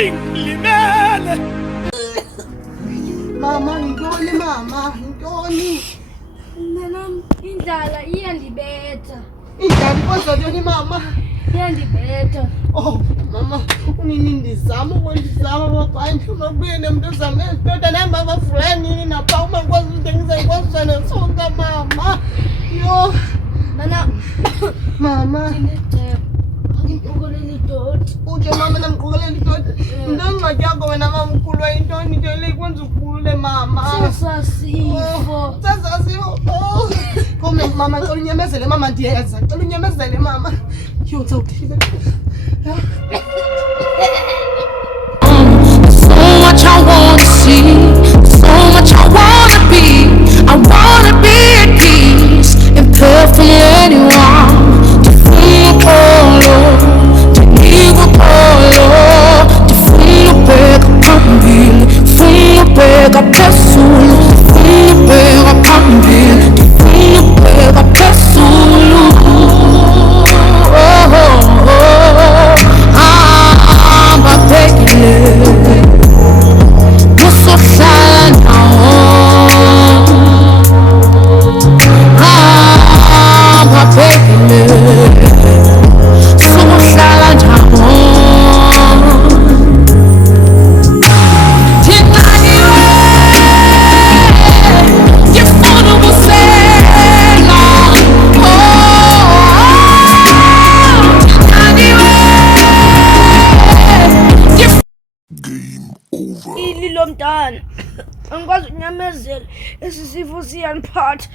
Limele. Mama, ngintoni mama? Ngintoni? Mnanam, indlala iyandibetha. Indlala kwenzantoni mama? Iyandibetha. Oh, mama, unini ndizama ukwendizama babhanje mabuye nemntu ozame ezitoda nehamba bavula nini napha uma ngikwazi uthengisa ngikwazi nesonka mama. Yo, Mana, mama. ndinecebo. Ngikuqokelela idoti. Utsho mama namqokelela idoti. Yintoni ingxaki yakho wena mama mkhulu wayintoni into le ikwenza ukhulule mama? Sasasifo. Sasasifo. Oh. Come mama, cela unyamezele mama ndiyeza. Cela unyamezele mama. Yo, uzawuthini? So much I wanna see, so much I wanna be. I wanna be at peace and perfect anyone. To feel polo, to live polo, to feel big upon feel big up pessoul, feel big upon to feel big up pessoul. I'm a begging. So sad now. I'm a begging. So sad now. Ililo mntana. Angikwazi ukunyamezela. Esi sifo siyaniphatha.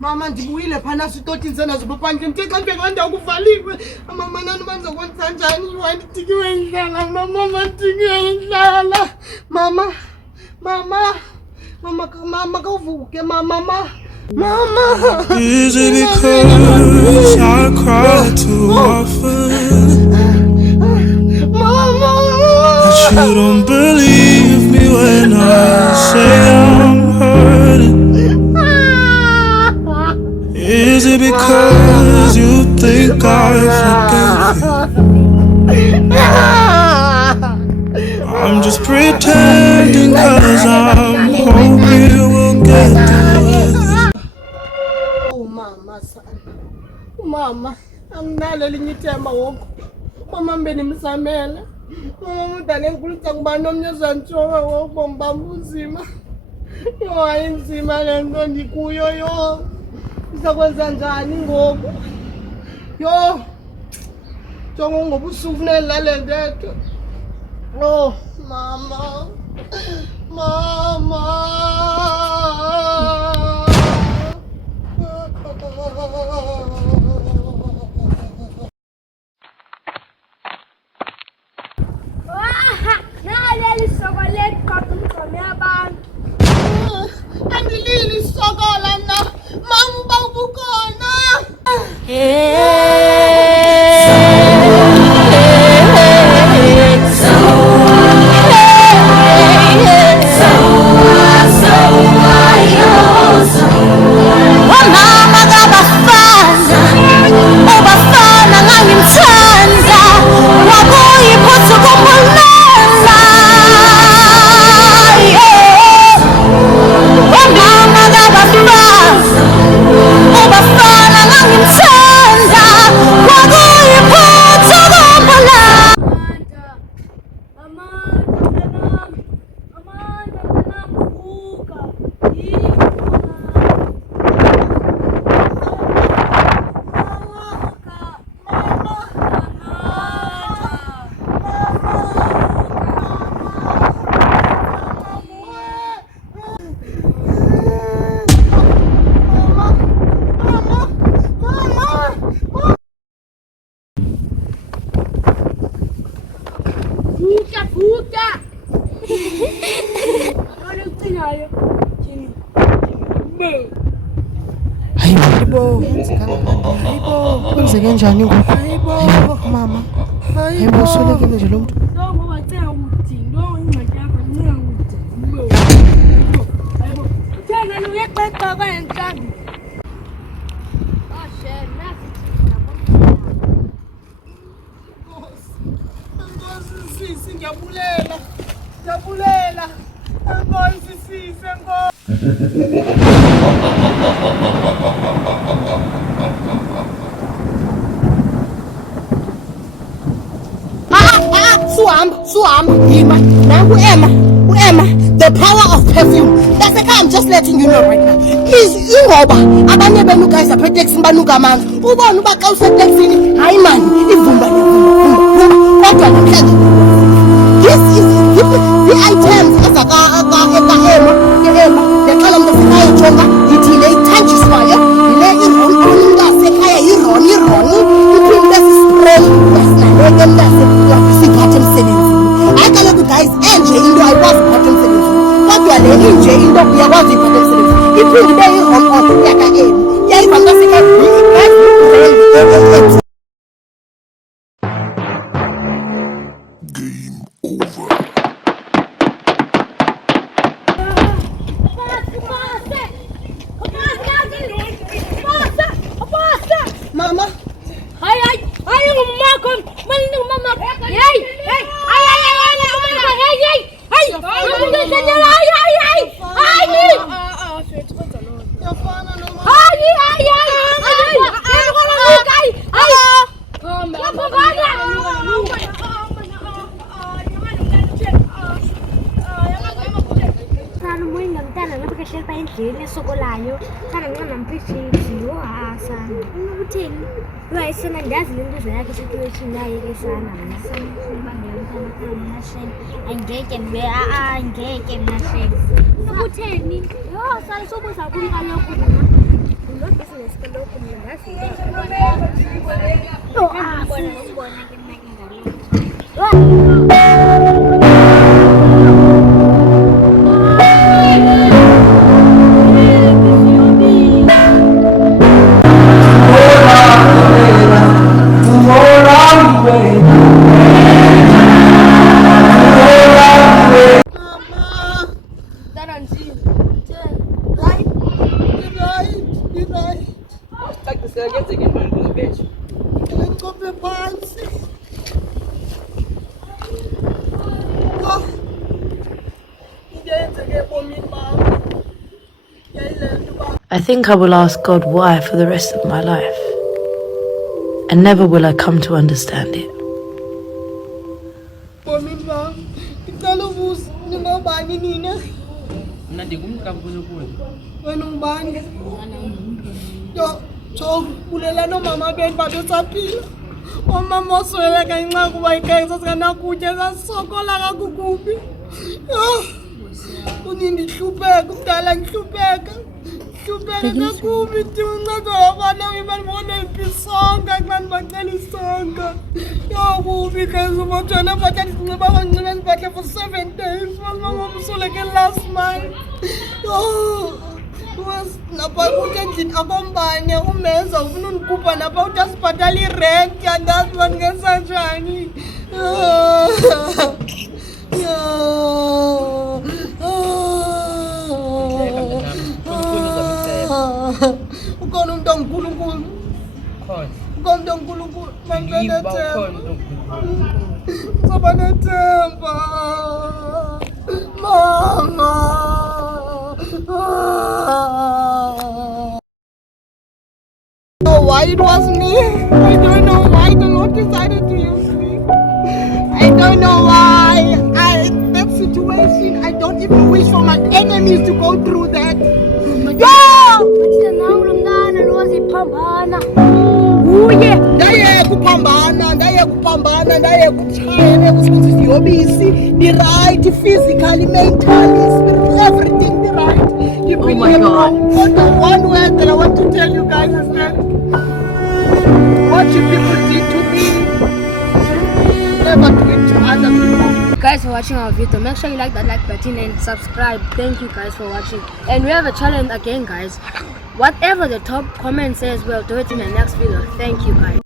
Mama, ndibuyile phana sitotini sena zobaphandle ndithe xa ndibheka ndawo kuvaliwe. Mama nani bazokwenza njani? Wandidikiwe indlala mama, mandidikiwe indlala. Mama, kawuvuke mama. Is it because I cry too often? Mama, That you don't believe me when I say I'm hurting? Is it because you think I forgive you? I'm just pretending cause I'm hoping we'll get through this. Oh mama sana. Mama, anginalo linye ithemba ngoku. Mama mbe nimsamele. Mama mudala enkulu kuba nomnye ozantshonga ngoku bomi bam bunzima. Yo, ayinzima le nto ndikuyo yo. Ndizakwenza njani ngoku? Yo, jonga ungobusuku nelale ndedwa. Oh, mama. Naleli soko lethu umgqomi abantu. Andilili sokola na. Mama uba ubukhona. Vuka! Olha o cenário. Hayibo. Hayibo. Kwenzeke njani ngoku? Hayibo mama. Hayibo usolekile nje lo mntu. Ngoba thenga udinga, ingxaki yakho ncela udinga. Hayibo. Thenga lo uyeqeqa kwenhlambi. Ashe, nasi Ndiyabulela. Enkosi sisi, enkosi. Suhamba, yima. Nangu Emma, the power of perfume. That's like I'm just letting you know right now. Ingoba abanye benu guys apha taxi banuka amanzi. Ubona uba xa usetaxini, hayi man, ivumba kodwa namhlanje this is the items ezaka Emma, ndiyaqala mntu sikayojonga yithi le ithanjiswayo, yile ironi mntasekhaya, yironi, iphinde spray yasinaleke mntase siphathe emsebenzini. Hayi kaloku guys, enje into ayikwazi uphatha emsebenzini, kodwa le inje into uyakwazi uyiphatha emsebenzini, iphinde ibe yi-home office yaka-Emma. Yayiva mntasekhaya, guys, Mama. endlini esokolayo sana ngingamphishisi sana uthini uyayisena ndiyazi le nto yakhe situation yayo ke sana mina angeke mnasheni utheni yo sana sobuza kuni kaloku lo business kaloku ngazi ubona ke mna I think I will ask God why for the rest of my life, and never will I come to understand it. For 7 days, my mom was so like last night. Was napa utenjin akombanya umenza ufuna unikupa napa utasipatali rent and that's one ngesa njani. Ukona umntu onkulunkulu. Ukona umntu onkulunkulu. Sabanethemba. Mama. Why it was me? I don't know why the Lord decided to use me. I don't know why. That situation, I don't even wish for my enemies to go through that. Ndaye kupambana, ndaye kuchaya, ndaye kusebenzisa iziyobisi, the right, physically, mentally, spiritually, everything, the right. Oh my God. But the one word that I want to tell you guys is that what you people did to me, never do it to other people. Guys for watching our video, make sure you like that like button and subscribe. Thank you guys for watching, and we have a challenge again guys. Whatever the top comment says, we'll do it in the next video. Thank you guys.